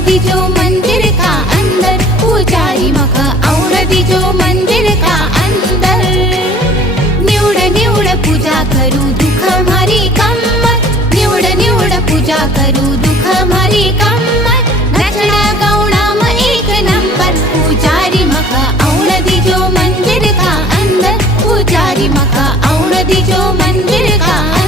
दीजो मंदिर का अंदर, पुजारी मका औण दीजो मंदिर का अंदर। निवड निवड पूजा करू दुख मारी कम्मत, निवड निवड पूजा करू दुख मारी कम्मत। नचना गौना म एक नंबर, पुजारी मका औण दीजो मंदिर का अंदर, पुजारी मका औण दीजो मंदिर का